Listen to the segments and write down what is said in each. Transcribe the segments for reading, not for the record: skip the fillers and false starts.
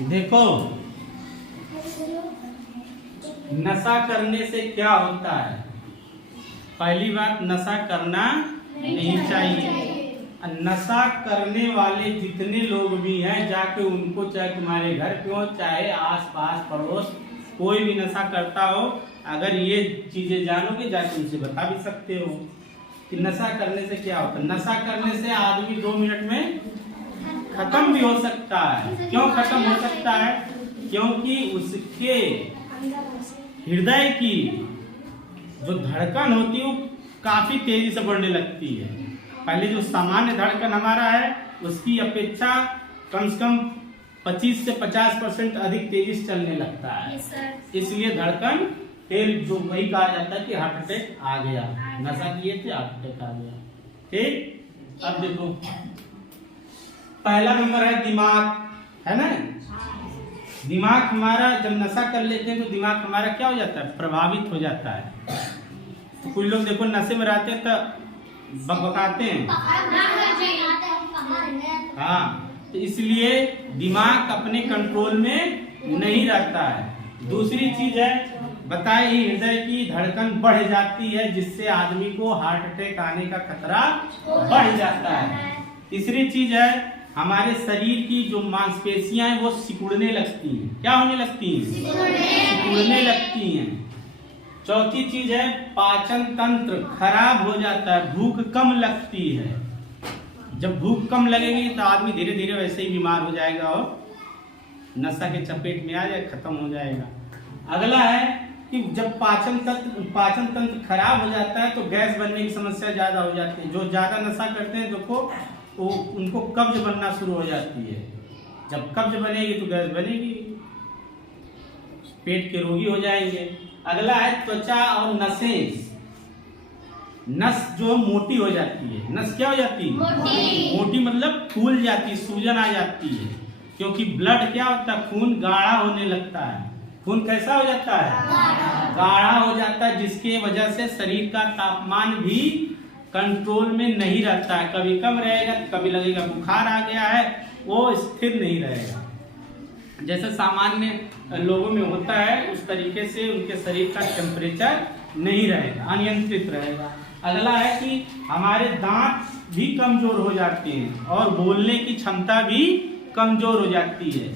देखो, नशा करने से क्या होता है। पहली बात, नशा करना नहीं चाहिए। नशा करने वाले जितने लोग भी हैं, जाके उनको, चाहे तुम्हारे घर पे हो, चाहे आस पास पड़ोस, कोई भी नशा करता हो, अगर ये चीजें जानोगे जाके उनसे बता भी सकते हो कि नशा करने से क्या होता है। नशा करने से आदमी 2 मिनट में खत्म भी हो सकता है। क्यों खत्म हो सकता है? क्योंकि उसके हृदय की जो धड़कन होती है वो काफी तेजी से बढ़ने लगती है। पहले जो सामान्य धड़कन हमारा है उसकी अपेक्षा कम से कम 25 से 50% अधिक तेजी से चलने लगता है। इसलिए धड़कन फिर जो वही कहा जाता है कि हार्ट अटैक आ गया, नशा किए थे हार्ट अटैक आ गया। ठीक, अब देखो, पहला नंबर है दिमाग, है ना। दिमाग हमारा जब नशा कर लेते हैं तो दिमाग हमारा क्या हो जाता है, प्रभावित हो जाता है। तो कुछ लोग देखो नशे में रहते हैं तो बकबकाते हैं। हाँ, तो इसलिए दिमाग अपने कंट्रोल में नहीं रहता है। दूसरी चीज है, बताए ही हृदय की धड़कन बढ़ जाती है, जिससे आदमी को हार्ट अटैक आने का खतरा बढ़ जाता है। तीसरी चीज है, हमारे शरीर की जो मांसपेशियां हैं वो सिकुड़ने लगती हैं। क्या होने लगती हैं? सिकुड़ने लगती हैं। चौथी चीज है, पाचन तंत्र खराब हो जाता है, भूख कम लगती है। जब भूख कम लगेगी तो आदमी धीरे धीरे वैसे ही बीमार हो जाएगा और नशा के चपेट में आ जाए, खत्म हो जाएगा। अगला है कि जब पाचन तंत्र खराब हो जाता है तो गैस बनने की समस्या ज्यादा हो जाती है। जो ज्यादा नशा करते हैं देखो तो उनको कब्ज बनना शुरू हो जाती है। जब कब्ज बनेगी तो गैस बनेगी, पेट के रोगी हो जाएंगे। अगला है त्वचा और नसें। नस जो मोटी हो जाती है, नस क्या हो जाती है? मोटी मतलब फूल जाती है, सूजन आ जाती है। क्योंकि ब्लड क्या होता है, खून गाढ़ा होने लगता है। खून कैसा हो जाता है? गाढ़ा हो जाता है, जिसके वजह से शरीर का तापमान भी कंट्रोल में नहीं रहता है। कभी कम रहेगा, कभी लगेगा बुखार आ गया है, वो स्थिर नहीं रहेगा। जैसे सामान्य लोगों में होता है उस तरीके से उनके शरीर का टेम्परेचर नहीं रहेगा, अनियंत्रित रहेगा। अगला है कि हमारे दांत भी कमजोर हो जाते हैं और बोलने की क्षमता भी कमजोर हो जाती है।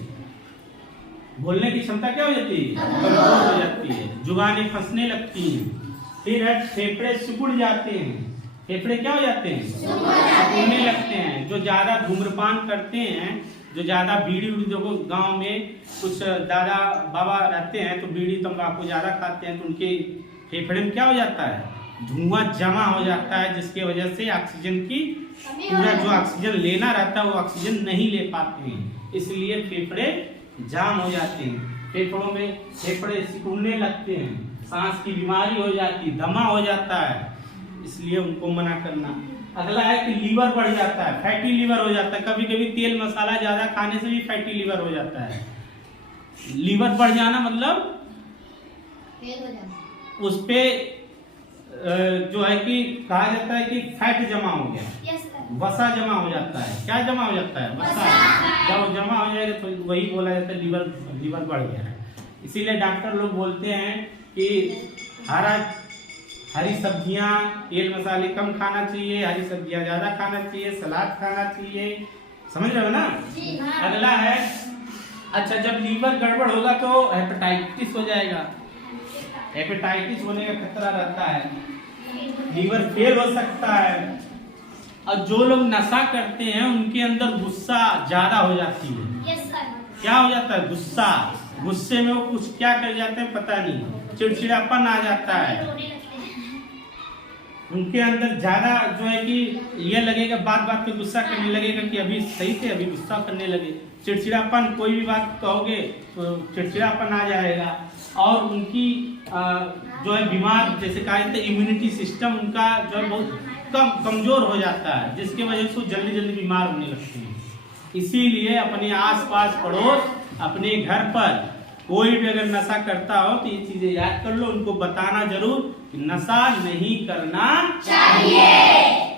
बोलने की क्षमता क्या हो जाती है? कमजोर हो जाती है। जुबानें फंसने लगती हैं। फिर है फेफड़े सिकुड़ जाते हैं। फेफड़े क्या हो जाते हैं? सिकुड़ने लगते हैं। जो ज्यादा धूम्रपान करते हैं, जो ज्यादा बीड़ी उड़ी, देखो गांव में कुछ दादा बाबा रहते हैं तो बीड़ी तंबाकू ज्यादा खाते हैं तो उनके फेफड़े में क्या हो जाता है, धुआं जमा हो जाता है, जिसके वजह से ऑक्सीजन की पूरा जो ऑक्सीजन लेना रहता है वो ऑक्सीजन नहीं ले पाते हैं, इसलिए फेफड़े जाम हो जाते हैं। फेफड़ों में फेफड़े सिकुड़ने लगते हैं, सांस की बीमारी हो जाती है, दमा हो जाता है, इसलिए उनको मना करना। अगला है कि लीवर बढ़ जाता है, फैटी लीवर हो जाता है। कभी कभी तेल मसाला ज्यादा खाने से भी फैटी लीवर हो जाता है। लीवर बढ़ जाना मतलब उस पे जो है कि कहा जाता है कि फैट जमा हो गया, वसा जमा हो जाता है। क्या जमा हो जाता है? वसा। जब जमा हो जाएगा तो वही बोला जाता है लीवर बढ़ गया है। इसीलिए डॉक्टर लोग बोलते हैं कि हरी सब्जियां, तेल मसाले कम खाना चाहिए, हरी सब्जियां ज्यादा खाना चाहिए, सलाद खाना चाहिए। समझ रहे हो ना? अगला है, अच्छा जब लीवर गड़बड़ होगा तो हेपेटाइटिस हो जाएगा। हेपेटाइटिस होने का खतरा रहता है, लीवर फेल हो सकता है। और जो लोग नशा करते हैं उनके अंदर गुस्सा ज्यादा हो जाती है। क्या हो जाता है? गुस्सा। गुस्से में वो कुछ क्या कर जाते हैं पता नहीं, चिड़चिड़ापन आ जाता है उनके अंदर। ज्यादा जो है कि ये लगेगा, बात बात पे गुस्सा करने लगेगा कि अभी सही थे अभी गुस्सा करने लगे। चिड़चिड़ापन, कोई भी बात कहोगे तो चिड़चिड़ापन आ जाएगा। और उनकी जो है बीमार, जैसे कहा जाता है इम्यूनिटी सिस्टम उनका जो है बहुत कमजोर हो जाता है, जिसके वजह से जल्दी जल्दी बीमार होने लगते हैं। इसीलिए अपने आस पास पड़ोस, अपने घर पर कोई भी अगर नशा करता हो तो ये चीजें याद कर लो, उनको बताना जरूर कि नशा नहीं करना चाहिए।